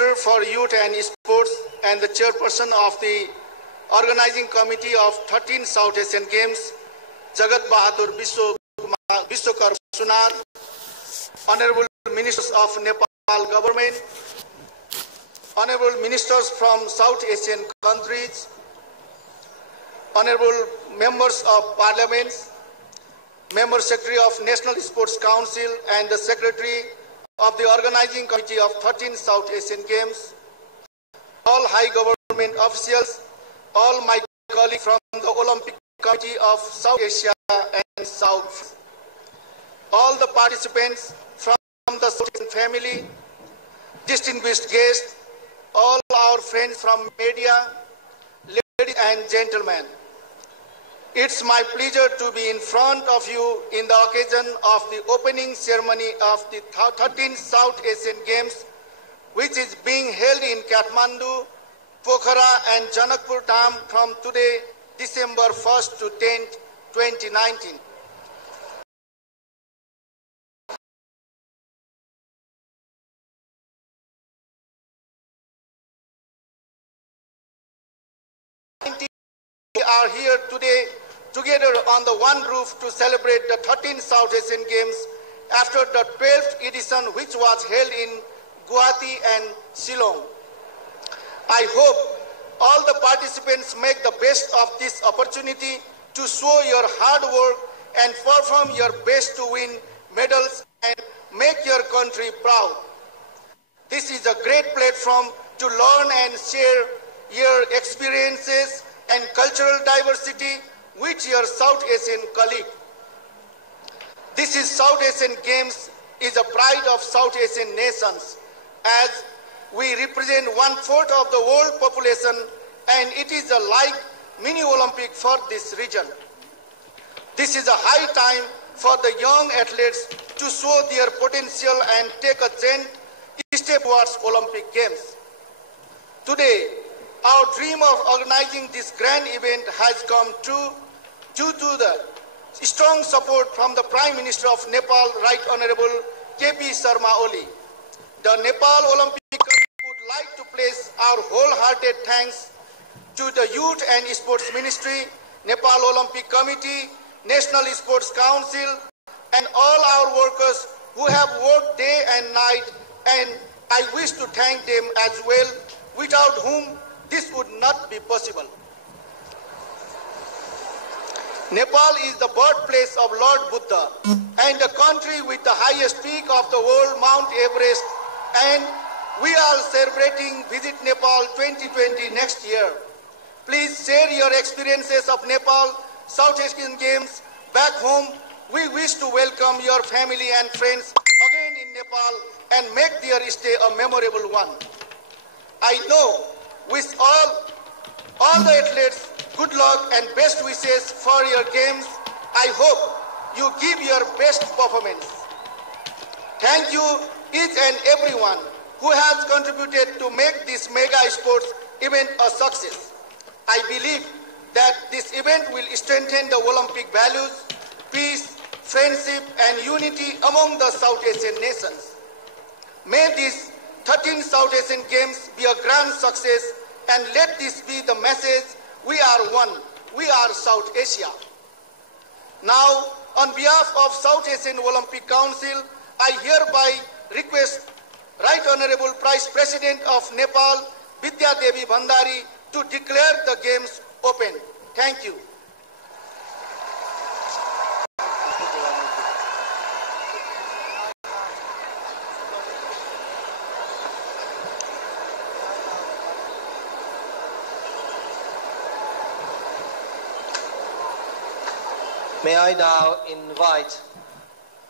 Minister for Youth and Sports and the Chairperson of the Organizing Committee of 13 South Asian Games, Jagat Bahadur Vishwakar Sunar, Honorable Ministers of Nepal Government, Honorable Ministers from South Asian countries, Honorable Members of Parliament, Member Secretary of National Sports Council and the Secretary of the Organizing Committee of 13 South Asian Games, all high government officials, all my colleagues from the Olympic Committee of South Asia and South, all the participants from the South Asian family, distinguished guests, all our friends from media, ladies and gentlemen. It's my pleasure to be in front of you in the occasion of the opening ceremony of the 13th South Asian Games, which is being held in Kathmandu, Pokhara and Janakpur Dham from today, December 1st to 10th, 2019. We are here today together on the one roof to celebrate the 13th South Asian Games after the 12th edition, which was held in Guwahati and Shillong. I hope all the participants make the best of this opportunity to show your hard work and perform your best to win medals and make your country proud. This is a great platform to learn and share your experiences and cultural diversity with your South Asian colleague. This is South Asian Games is a pride of South Asian nations, as we represent 1/4 of the world population, and it is a like mini Olympic for this region. This is a high time for the young athletes to show their potential and take a giant step towards Olympic Games. Today, our dream of organizing this grand event has come true due to the strong support from the Prime Minister of Nepal, Right Honorable KP Sharma Oli. The Nepal Olympic Committee would like to place our wholehearted thanks to the Youth and Sports Ministry, Nepal Olympic Committee, National Sports Council, and all our workers who have worked day and night, and I wish to thank them as well, without whom this would not be possible. Nepal is the birthplace of Lord Buddha and the country with the highest peak of the world, Mount Everest, and we are celebrating Visit Nepal 2020 next year. Please share your experiences of Nepal South Asian Games back home. We wish to welcome your family and friends again in Nepal and make their stay a memorable one. I know wish all the athletes good luck and best wishes for your games. I hope you give your best performance. Thank you each and everyone who has contributed to make this mega sports event a success. I believe that this event will strengthen the Olympic values, peace, friendship and unity among the South Asian nations. May these 13 South Asian Games be a grand success, and let this be the message: we are one, we are South Asia. Now, on behalf of South Asian Olympic Council, I hereby request Right Honorable Vice President of Nepal, Vidya Devi Bhandari, to declare the Games open. Thank you. May I now invite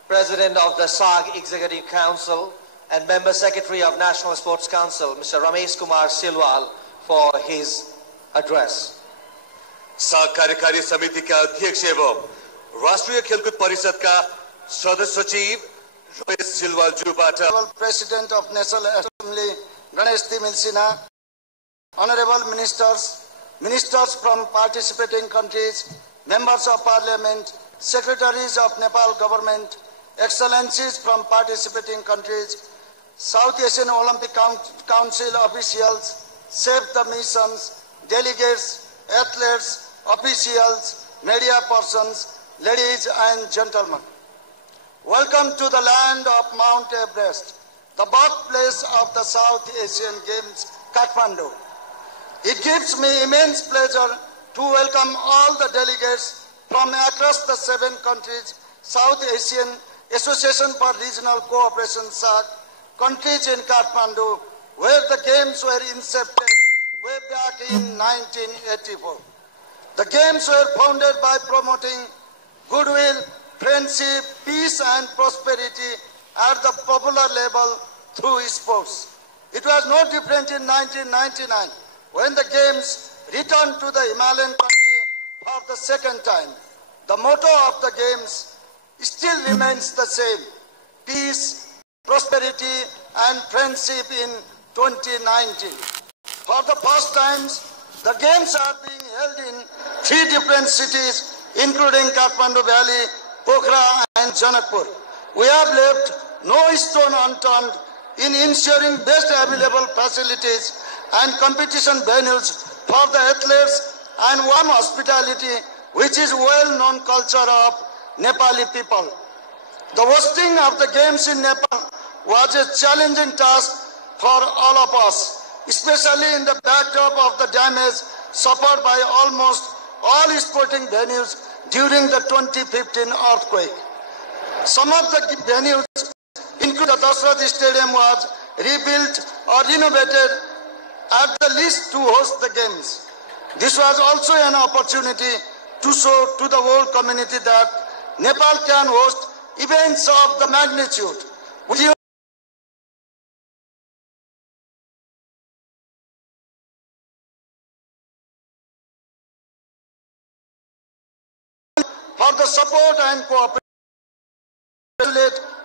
President of the SAG Executive Council and Member Secretary of National Sports Council, Mr. Ramesh Kumar Silwal, for his address. SAG कार्यकारी समितिका अध्यक्ष एवं राष्ट्रिय खेलकुद परिषदका सदस्य सचिव Ramesh सिलवालज्यूबाट President of National Assembly Ganesh Timil Sinha, Honorable Ministers, Ministers from participating countries, Members of Parliament, Secretaries of Nepal Government, Excellencies from participating countries, South Asian Olympic Council officials, save the missions, delegates, athletes, officials, media persons, ladies and gentlemen. Welcome to the land of Mount Everest, the birthplace of the South Asian Games, Kathmandu. It gives me immense pleasure to welcome all the delegates from across the 7 countries, South Asian Association for Regional Cooperation (SAC) countries in Kathmandu, where the Games were incepted way back in 1984. The Games were founded by promoting goodwill, friendship, peace and prosperity at the popular level through sports. It was no different in 1999 when the Games returned to the Himalayan country for the second time. The motto of the Games still remains the same: peace, prosperity and friendship in 2019. For the first time, the Games are being held in 3 different cities, including Kathmandu Valley, Pokhara and Janakpur. We have left no stone unturned in ensuring best available facilities and competition venues for the athletes and warm hospitality, which is well-known culture of Nepali people. The hosting of the Games in Nepal was a challenging task for all of us, especially in the backdrop of the damage suffered by almost all sporting venues during the 2015 earthquake. Some of the venues, including the Dasrath Stadium, was rebuilt or renovated at the least to host the Games. This was also an opportunity to show to the whole community that Nepal can host events of the magnitude. For the support and cooperation,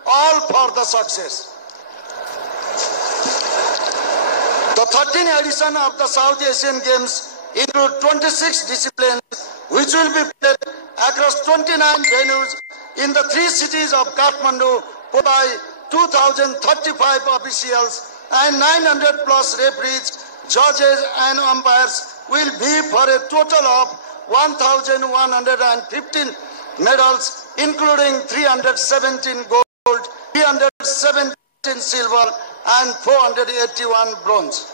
all for the success. The 13th edition of the South Asian Games include 26 disciplines, which will be played across 29 venues in the 3 cities of Kathmandu by 2,035 officials and 900 plus referees, judges and umpires will be for a total of 1,115 medals, including 317 gold, 317 silver and 481 bronze.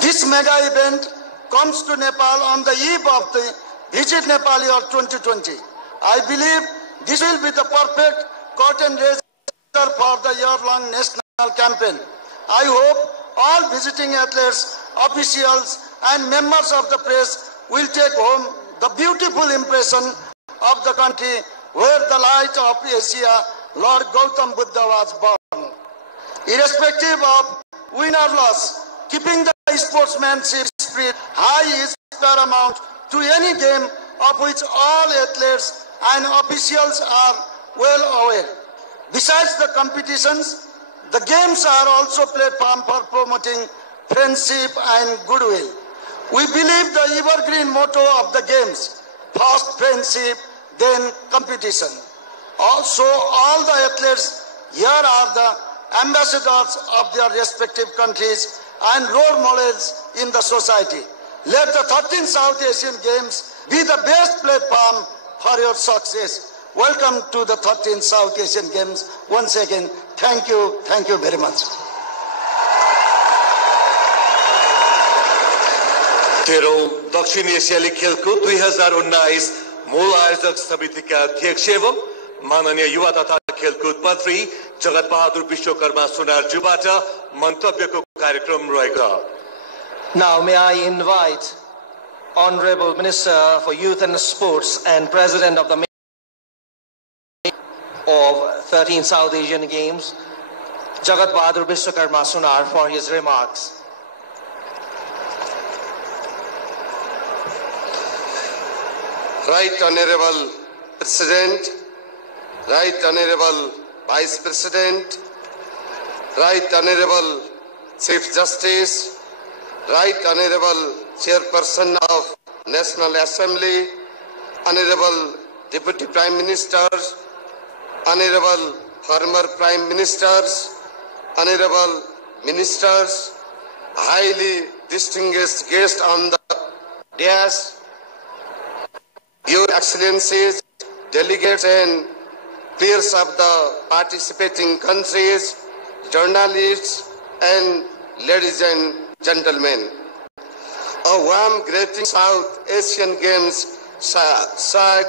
This mega event comes to Nepal on the eve of the Visit Nepal Year 2020. I believe this will be the perfect curtain raiser for the year-long national campaign. I hope all visiting athletes, officials and members of the press will take home the beautiful impression of the country where the light of Asia, Lord Gautam Buddha was born. Irrespective of win or loss, keeping the sportsmanship spirit high is paramount to any game of which all athletes and officials are well aware. Besides the competitions, the Games are also platform for promoting friendship and goodwill. We believe the evergreen motto of the Games, first friendship, then competition. Also, all the athletes here are the ambassadors of their respective countries and role models in the society. Let the 13th South Asian Games be the best platform for your success. Welcome to the 13th South Asian Games. Once again, thank you very much. 13औं दक्षिण एशियाली खेलकुद 2019 मूल आयोजक समितिका अध्यक्ष एवं माननीय युवा तथा खेलकुद मन्त्री जगत बहादुर विश्वकर्मा सुनारज्यूबाट मन्तव्यको कार्यक्रम रहेको। Now may I invite Honorable Minister for Youth and Sports and President of the 13th South Asian Games, Jagat Bahadur Vishwakarma Sunar, for his remarks. Right Honorable President, Right Honorable Vice President, Right Honorable Chief Justice, Right Honorable Chairperson of National Assembly, Honorable Deputy Prime Ministers, Honorable former Prime Ministers, honorable ministers, highly distinguished guests on the dais, Your Excellencies, delegates and peers of the participating countries, journalists, and ladies and gentlemen. A warm greeting South Asian Games SAG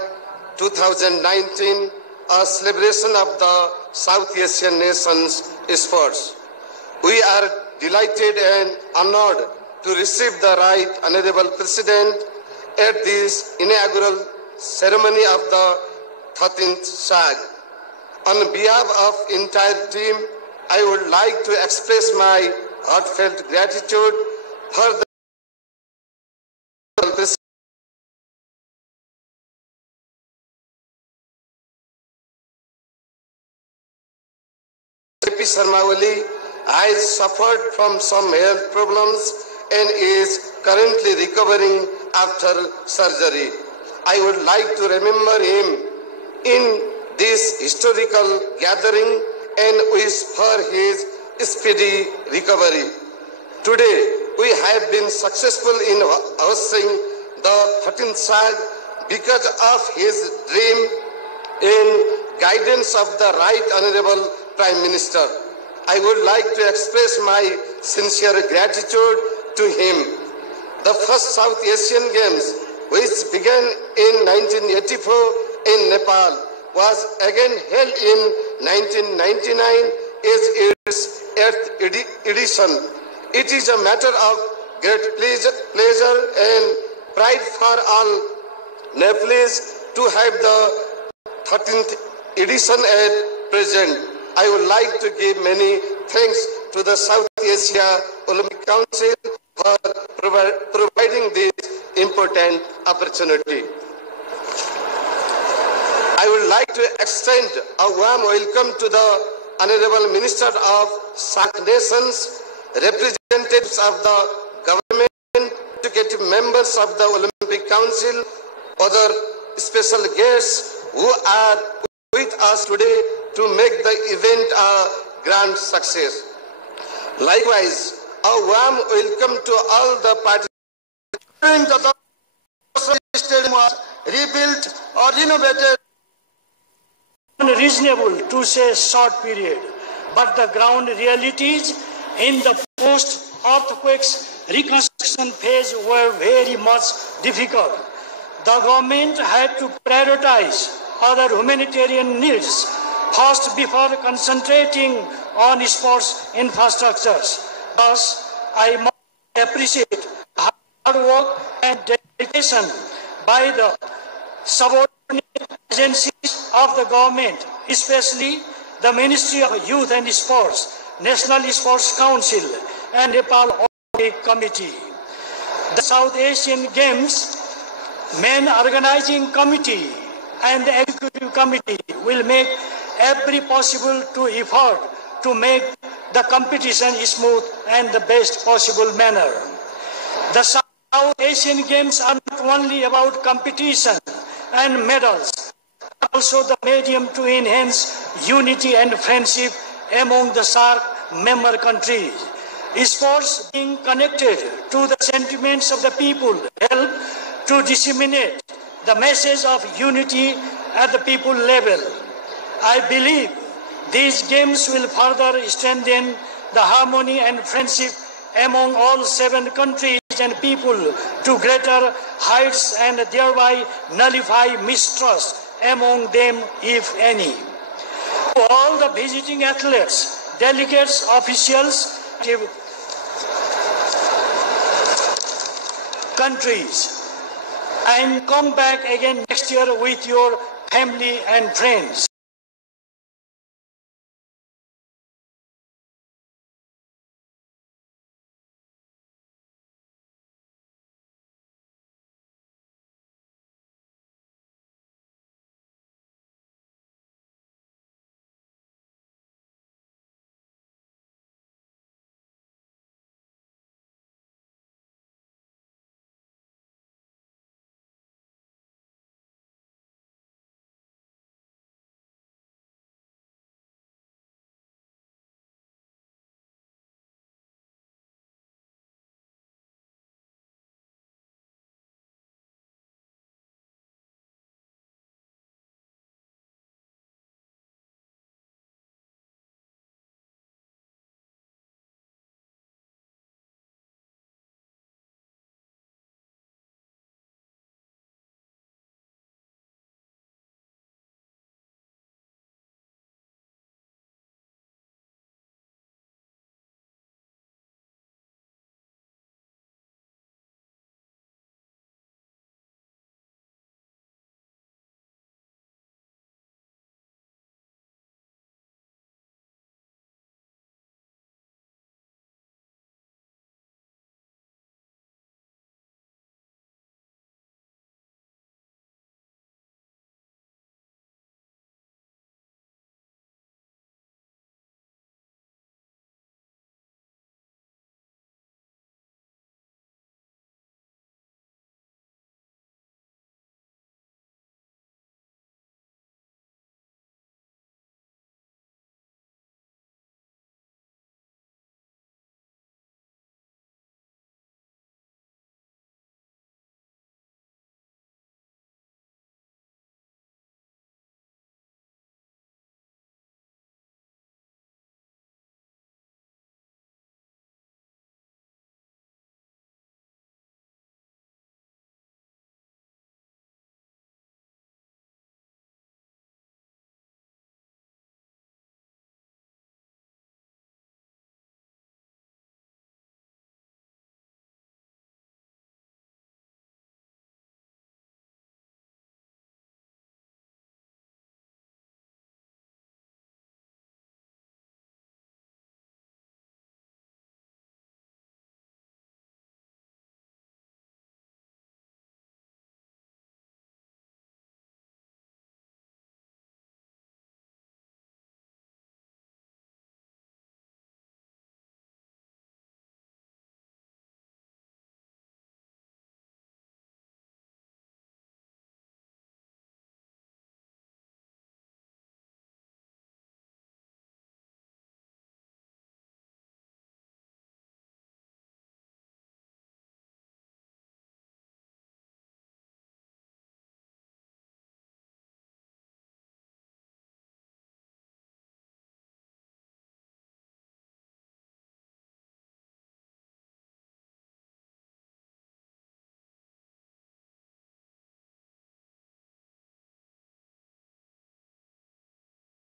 2019, a celebration of the South Asian nations' sports. We are delighted and honored to receive the Right Honorable President at this inaugural ceremony of the 13th SAG. On behalf of entire team, I would like to express my heartfelt gratitude for the Sharma has suffered from some health problems and is currently recovering after surgery. I would like to remember him in this historical gathering and wish for his speedy recovery. Today, we have been successful in hosting the 13th SAG because of his dream and guidance of the Right Honorable Prime Minister. I would like to express my sincere gratitude to him. The first South Asian Games, which began in 1984 in Nepal, was again held in 1999 as its 8th edition. It is a matter of great pleasure and pride for all Nepalese to have the 13th edition at present. I would like to give many thanks to the South Asia Olympic Council for providing this important opportunity. I would like to extend a warm welcome to the Honorable Minister of SAARC Nations, representatives of the government, executive members of the Olympic Council, other special guests who are with us today to make the event a grand success. Likewise, a warm welcome to all the participants. The stadium was rebuilt or renovated. Unreasonable to say short period, but the ground realities in the post-earthquakes reconstruction phase were very much difficult. The government had to prioritize other humanitarian needs first before concentrating on sports infrastructures. Thus, I must appreciate hard work and dedication by the subordinate agencies of the government, especially the Ministry of Youth and Sports, National Sports Council, and Nepal Olympic Committee. The South Asian Games main organizing committee and the executive committee will make every possible effort to make the competition smooth and the best possible manner. The South Asian Games are not only about competition and medals, but also the medium to enhance unity and friendship among the SAARC member countries. Sports being connected to the sentiments of the people help to disseminate the message of unity at the people level. I believe these games will further strengthen the harmony and friendship among all 7 countries and people to greater heights and thereby nullify mistrust among them, if any. To all the visiting athletes, delegates, officials, countries, and come back again next year with your family and friends.